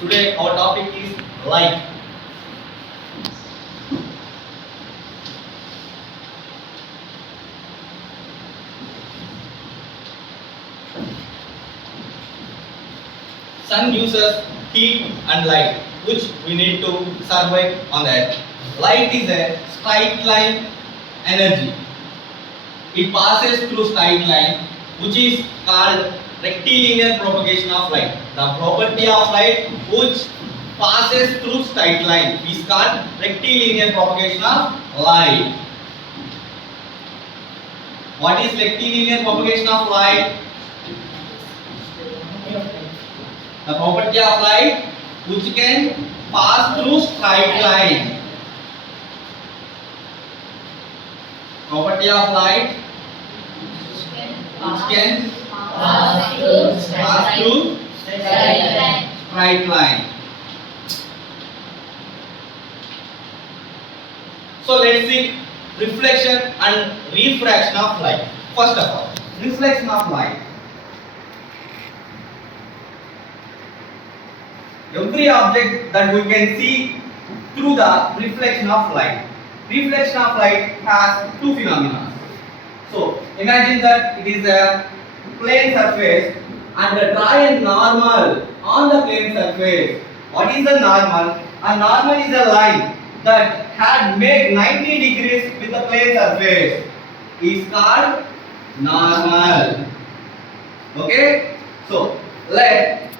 Today our topic is light. Sun gives us heat and light, which we need to survive on Earth. Light is a straight line energy. It passes through straight line, which is called rectilinear propagation of light. The property of light which passes through straight line is called rectilinear propagation of light. What is rectilinear propagation of light? The property of light which can pass through straight line. Property of light which can pass through straight line. So let's see reflection and refraction of light. First of all, reflection of light. Every object that we can see through the reflection of light. Reflection of light has two phenomena. So imagine that it is a plane surface and draw a normal on the plane surface. What is the normal? A normal is a line that had made 90 degrees with the plane surface. Is called normal. Okay? So let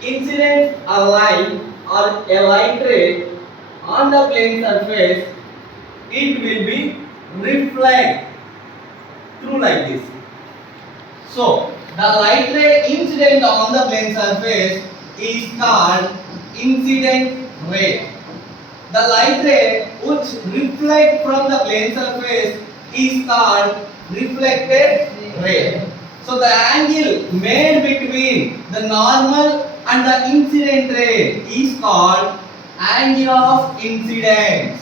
incident a light or a light ray on the plane surface, it will be reflect through like this. So the light ray incident on the plane surface is called incident ray. The light ray which reflect from the plane surface is called reflected ray. So the angle made between the normal and the incident ray is called angle of incidence,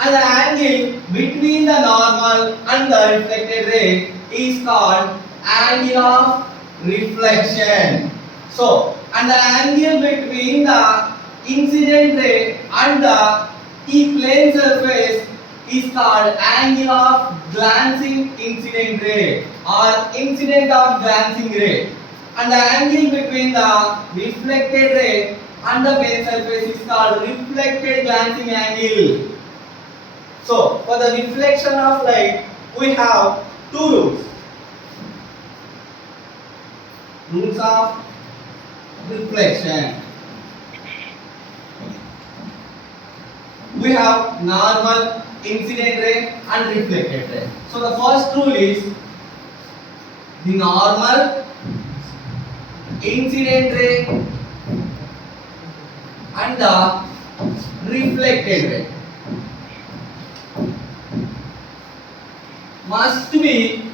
and the angle between the normal and the reflected ray is called angle of reflection. So, and the angle between the incident ray and the plane surface is called angle of glancing incident ray or incident of glancing ray, and the angle between the reflected ray and the plane surface is called reflected glancing angle. So for the reflection of light we have two rules. Rules of reflection. We have normal, incident ray and reflected ray. So the first rule is the normal, incident ray and the reflected ray must be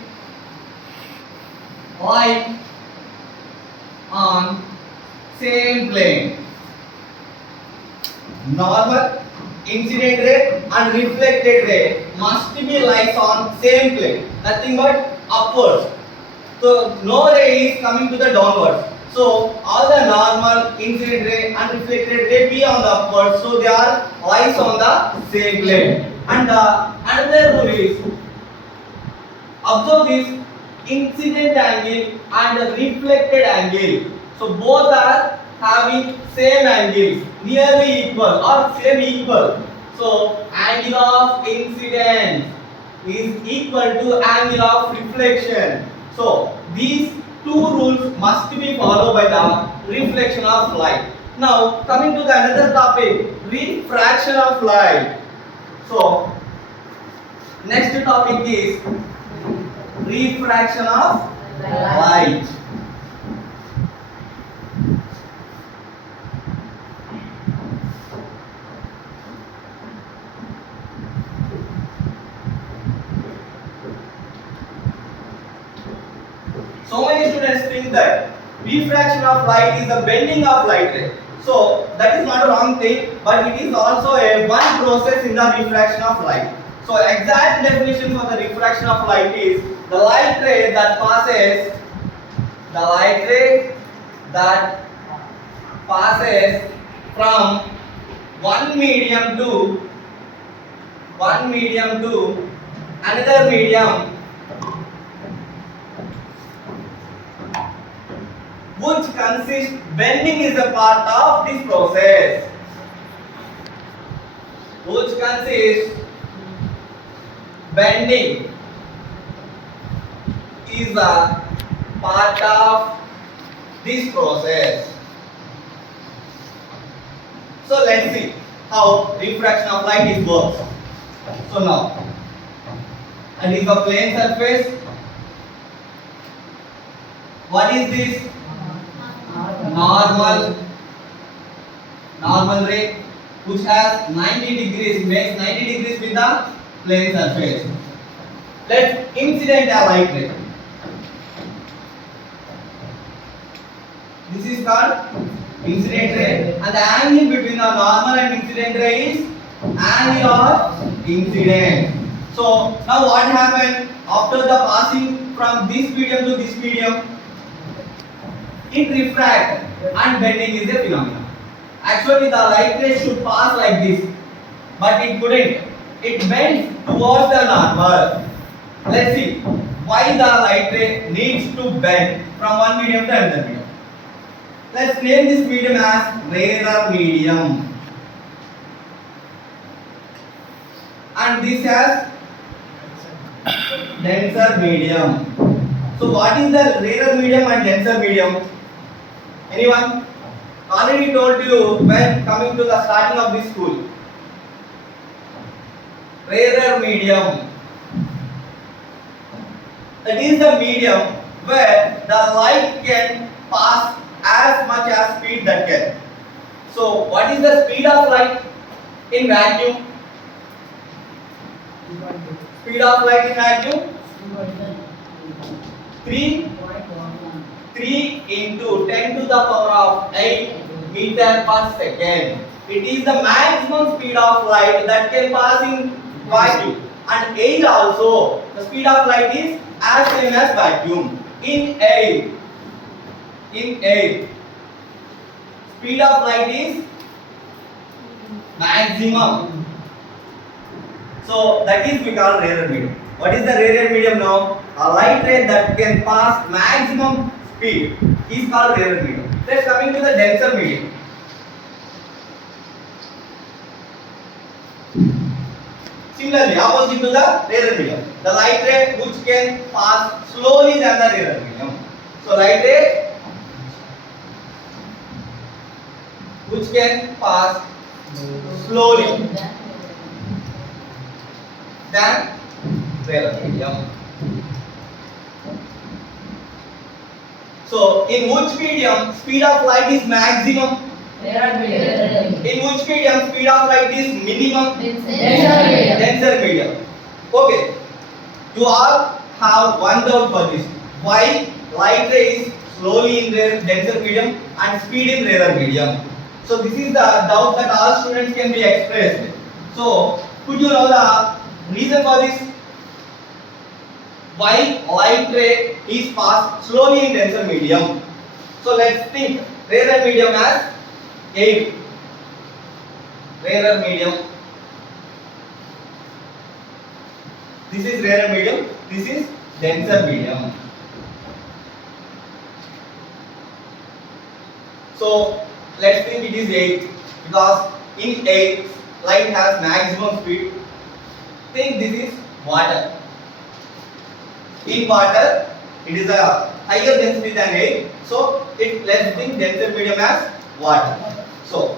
light on same plane. Normal, incident ray and reflected ray must be light on same plane, nothing but upwards. So no ray is coming to the downwards. So all the normal, incident ray and reflected ray be on the upwards. So they are lights on the same plane. And another rule is observe this incident angle and the reflected angle. So both are having same angles, nearly equal or same equal. So angle of incidence is equal to angle of reflection. So these two rules must be followed by the reflection of light. Now coming to the another topic, refraction of light. So next topic is refraction of light. So many students think that refraction of light is the bending of light ray. So that is not a wrong thing, but it is also a one process in the refraction of light. So exact definition for the refraction of light is the light ray that passes from one medium to another medium which consists bending is a part of this process. Which consists bending is a part of this process. So let's see how refraction of light is works. So now, and is a plane surface. What is this? Normal ray which has 90 degrees, makes 90 degrees with the plane surface. Let's incident a light ray. This is called incident ray, and the angle between the normal and incident ray is angle of incidence. So now what happened after the passing from this medium to this medium? It refracts and bending is a phenomenon. Actually the light ray should pass like this, but it couldn't. It bends towards the normal. Let's see why the light ray needs to bend from one medium to another medium. Let's name this medium as rarer medium, and this as denser medium. So what is the rarer medium and denser medium? Anyone? Already told you when coming to the starting of this school. Rarer medium. That is the medium where the light can pass as much as speed that can. So what is the speed of light in vacuum? Speed of light in vacuum? 3 into 10 to the power of 8 meter per second. It is the maximum speed of light that can pass in vacuum. And air also, the speed of light is as same as vacuum. In air, speed of light is maximum. So that is we call rarer medium. What is the rarer medium now? A light ray that can pass maximum speed is called rarer medium. Let's coming to the denser medium. Similarly, opposite to the rarer medium, the light ray which can pass slowly than the rarer medium. So light ray which can pass slowly than rarer medium. So in which medium speed of light is maximum? In which medium speed of light is minimum? Denser medium. Okay. You all have one doubt for this. Why light ray is slowly in denser medium and speed in rarer medium? So this is the doubt that all students can be expressed. So could you know the reason for this? Why light ray is passed slowly in denser medium? So let's think rarer medium as air. Rarer medium. This is rarer medium. This is denser medium. So let's think it is air, because in air light has maximum speed. Think this is water. In water, it is a higher density than air. So let's think denser medium as water. So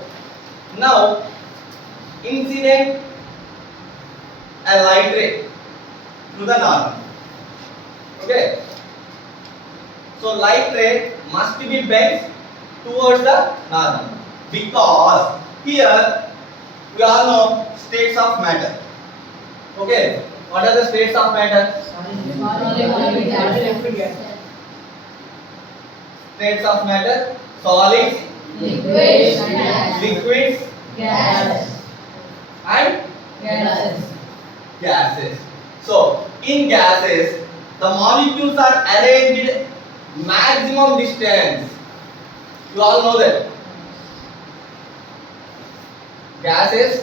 now incident a light ray to the normal. Okay. So light ray must be bent towards the normal, because here we all know states of matter. Okay. What are the states of matter? States of matter: solids, liquids, Gas. and Gases. gases. So in gases, the molecules are arranged maximum distance. You all know that. gases.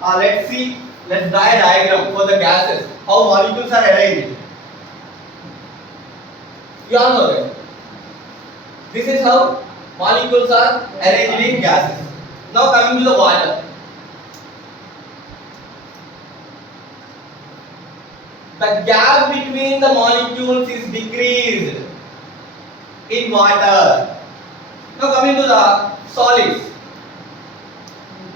Let's draw a diagram for the gases. How molecules are arranged. You all know that. This is how molecules are arranged in gases. Now coming to the water. The gap between the molecules is decreased in water. Now coming to the solids.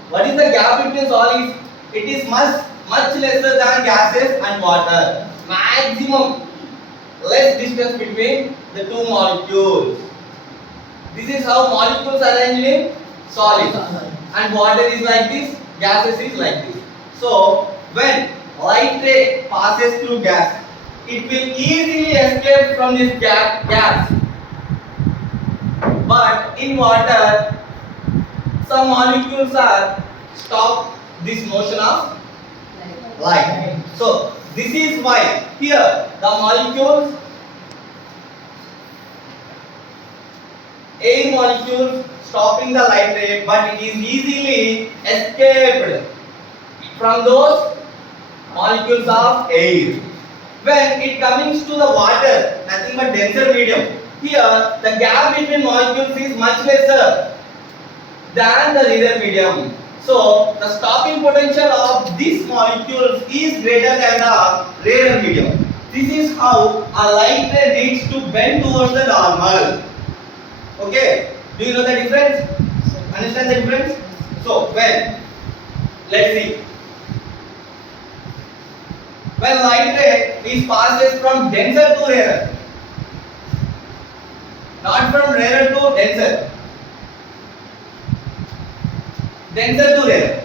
What is the gap between solids? It is much lesser than gases and water. Maximum less distance between the two molecules. This is how molecules are arranged in solids. And water is like this, gases is like this. So when light ray passes through gas, it will easily escape from this gas. But in water, some molecules are stop this motion of light. So this is why here the molecules, air molecules stopping the light ray, but it is easily escaped from those molecules of air. When it comes to the water, nothing but denser medium. Here the gap between molecules is much lesser than the rarer medium. So the stopping potential of these molecules is greater than the rarer medium. This is how a light ray needs to bend towards the normal. Okay? Do you know the difference? Understand the difference? So when, let's see. When light ray is passes from denser to rarer, not from rarer to denser. Denser to rarer.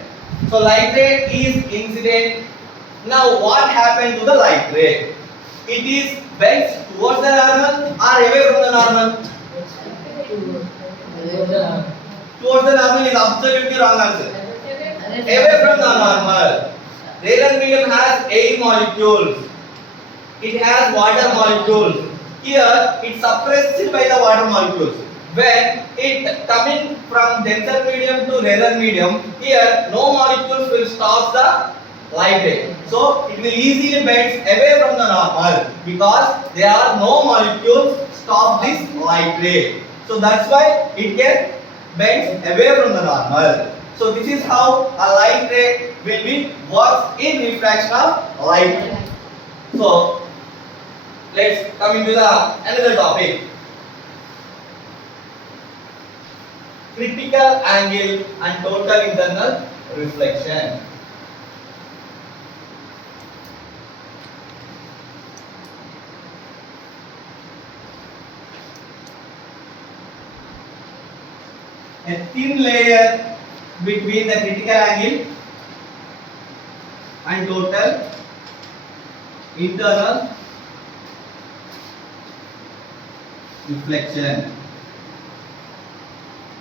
So light ray is incident. Now what happened to the light ray? It is bent towards the normal or away from the normal? Towards the normal is absolutely wrong answer. Away from the normal. Rarer medium has air molecules. It has water molecules. Here it suppressed by the water molecules. When it coming from denser medium to rarer medium, here no molecules will stop the light ray. So it will easily bend away from the normal because there are no molecules stop this light ray. So that's why it can bend away from the normal. So this is how a light ray will be works in refraction of light. So let's come into the another topic. Critical angle and total internal reflection. A thin layer between the critical angle and total internal reflection.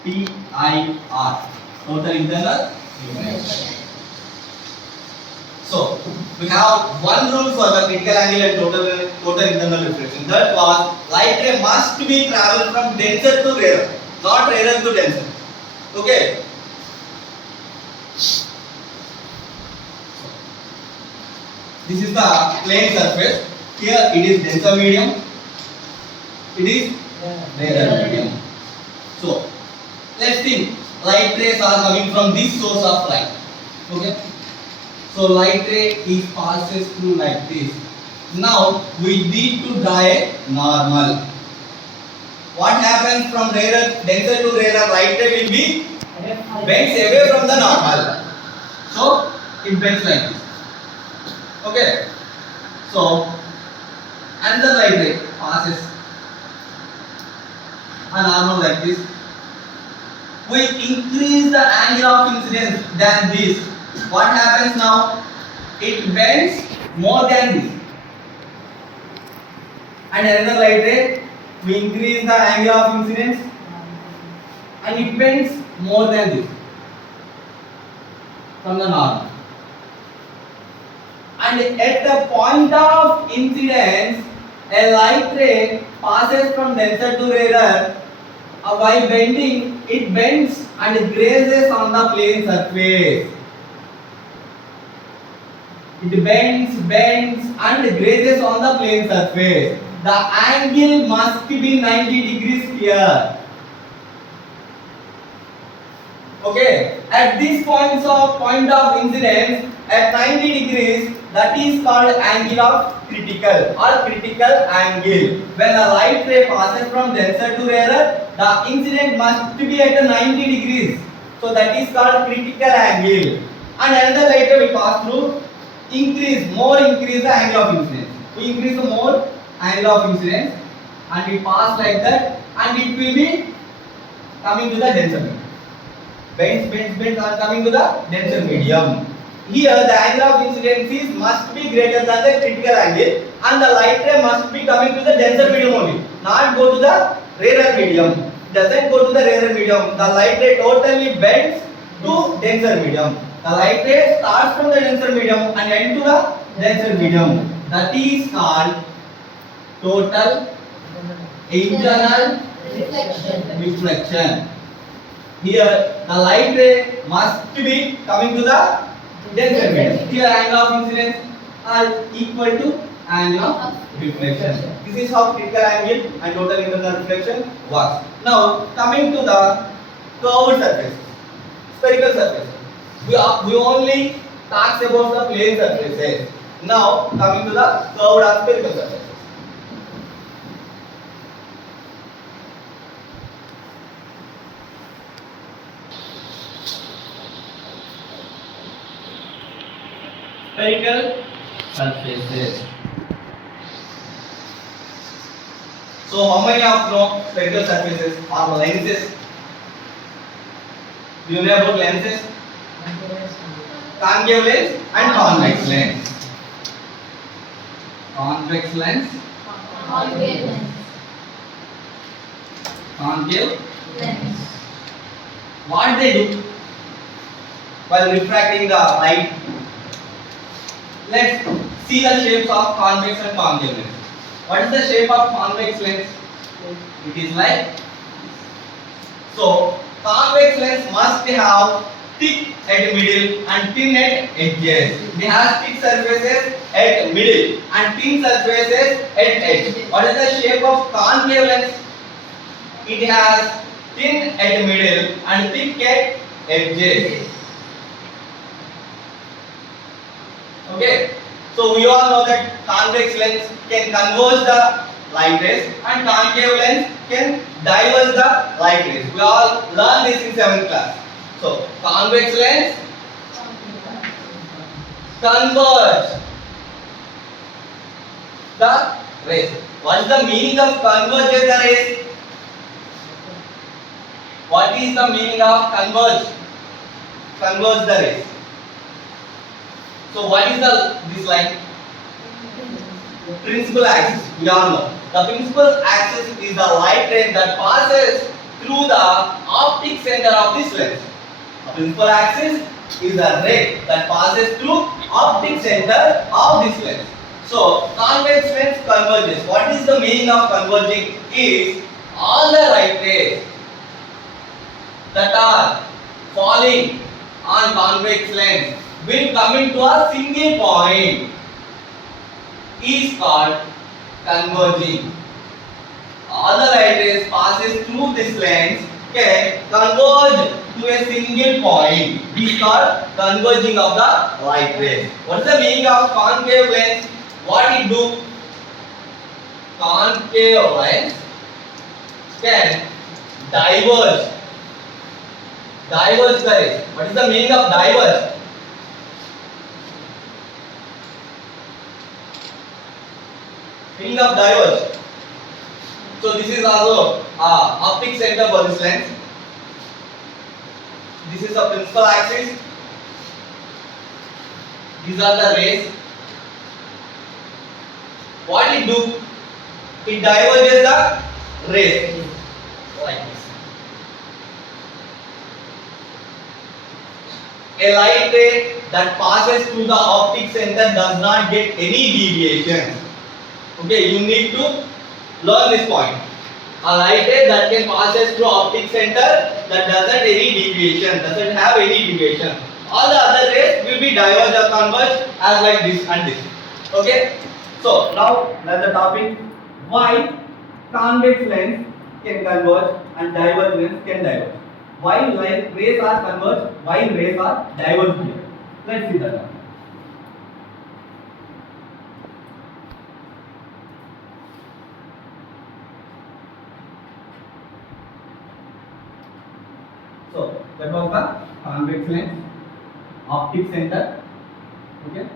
TIR, total internal reflection. So we have one rule for the critical angle and total internal reflection. That was light ray must be travel from denser to rarer, not rarer to denser. Okay. This is the plane surface. Here it is denser medium. It is rarer medium. So let's think. Light rays are coming from this source of light. Okay. So light ray is passes through like this. Now we need to draw a normal. What happens from rarer, denser to rarer? Light ray will be bends away from the normal. So it bends like this. Okay. So another light ray passes a normal like this. We increase the angle of incidence than this. What happens now? It bends more than this. And another light ray, we increase the angle of incidence and it bends more than this from the normal. And at the point of incidence, a light ray passes from denser to rarer. While bending, it bends and grazes on the plane surface. It bends and grazes on the plane surface. The angle must be 90 degrees here. Okay, at this point of incidence at 90 degrees, that is called angle of critical or critical angle. When a light ray passes from denser to rarer, the incident must be at 90 degrees. So that is called critical angle. And another light ray will pass through, increase the angle of incidence. We increase the more angle of incidence and we pass like that, and it will be coming to the denser medium. Bends are coming to the denser medium. Here the angle of incidence must be greater than the critical angle, and the light ray must be coming to the denser medium only, not go to the rarer medium. Doesn't go to the rarer medium. The light ray totally bends to denser medium. The light ray starts from the denser medium and ends to the denser medium. That is called total internal reflection. Here the light ray must be coming to the denser medium. Here angle of incidence are equal to angle of reflection. This is how critical angle and total internal reflection works. Now coming to the curved surface, spherical surface. We only talks about the plane surfaces. Now coming to the curved or spherical surfaces. Spherical surfaces. So how many of you know spherical surfaces or lenses? Do you know about lenses? Concave lens and convex lens. Convex lens, concave lens. What they do while refracting the light? Let's see the shapes of convex and concave lens. What is the shape of convex lens? It is like so. Convex lens must have thick at middle and thin at edges. It has thick surfaces at middle and thin surfaces at edge. What is the shape of concave lens? It has thin at middle and thick at edges. Okay, so we all know that convex lens can converge the light rays and concave lens can diverge the light rays. We all learned this in 7th class. So convex lens converge the rays. What is the meaning of converges the rays? What is the meaning of converge? Converge the rays. So what is this line? Principal axis. We all know. The principal axis is the light ray that passes through the optic center of this lens. The principal axis is the ray that passes through optic center of this lens. So convex lens converges. What is the meaning of converging? Is all the light rays that are falling on convex lens will come into a single point is called converging. All the light rays passes through this lens can converge to a single point is called converging of the light rays. What is the meaning of concave lens? What it do? Concave lens can diverge the rays. What is the meaning of diverge? Meaning of diverge. So this is also optic center for this lens. This is the principal axis. These are the rays. What it do? It diverges the rays like this. A light ray that passes through the optic center does not get any deviation. Okay, you need to learn this point. A light ray that passes through optic center that doesn't have any deviation All the other rays will be diverge or converge as like this and this. Okay. So now that's the topic. Why convex lens can converge and diverge lens can diverge. Why rays are converged? Why rays are diverged here? Let's see that now. So that was the convex lens, optic center. Okay.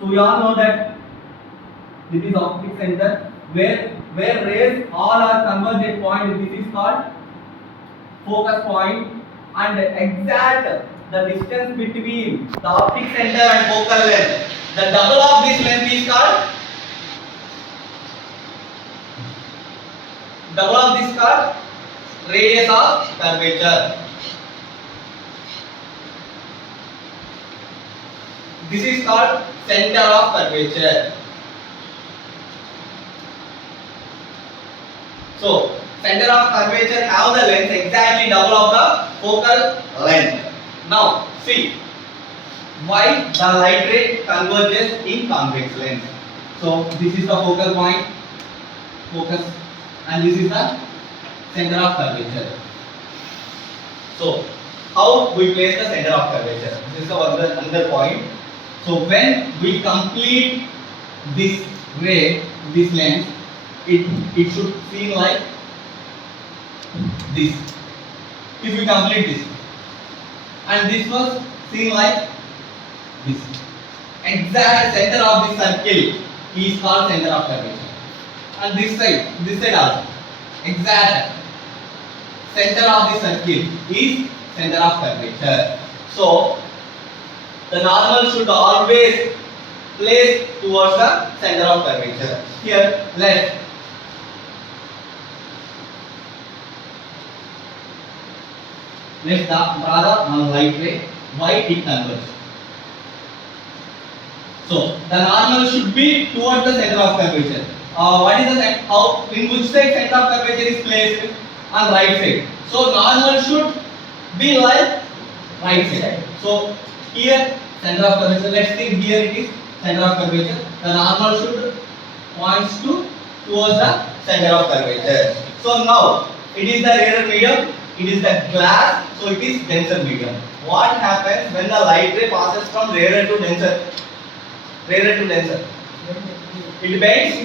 So we all know that this is optic center where rays all are converged at point. This is called focus point, and exact the distance between the optic center and focal length, the double of this length is called radius of curvature. This is called center of curvature. So center of curvature have the length exactly double of the focal length. Now see why the light ray converges in convex lens. So this is the focal point, focus, and this is the center of curvature. So how we place the center of curvature? This is the another point. So when we complete this ray, this lens, it should seem like this. If we complete this, and this was seen like this, exact center of this circle is called center of curvature. And this side also, exact center of this circle is center of curvature. So the normal should always place towards the center of curvature. Here, let's draw the light ray. Why it converges? So the normal should be towards the center of curvature. What is the how in which side center of curvature is placed? On right side. So normal should be like right side. So here center of curvature. Let's think here it is center of curvature. The normal should points towards the center of curvature. So now it is the rarer medium. It is the glass. So it is denser medium. What happens when the light ray passes from rarer to denser? Rarer to denser. It bends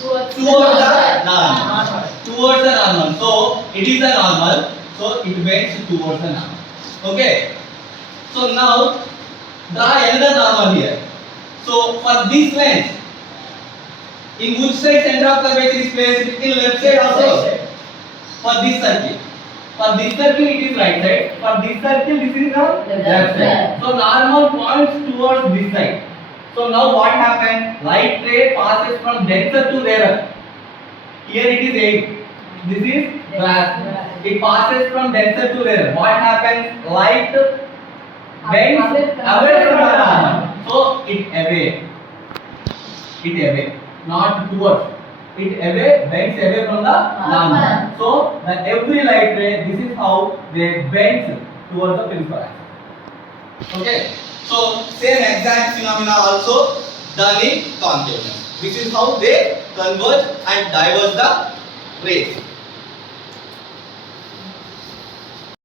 towards the normal. Towards the normal. So it is the normal. So it bends towards the normal. Okay. So now draw another normal here. So for this lens, in which side center of curvature is placed? In left side also. For this circle. For this circle it is right side. For this circle this is on left side. So normal points towards this side. So now what happened? Light ray passes from denser to rarer. Here it is air. This is glass. It passes from denser to rarer. What happens? Light bends away from the normal. So it away. It away. Not towards. It away, bends away from the normal. So that every light ray, this is how they bend towards the principal axis. Okay. So same exact phenomena also done in concave lens. This is how they converge and diverge the rays.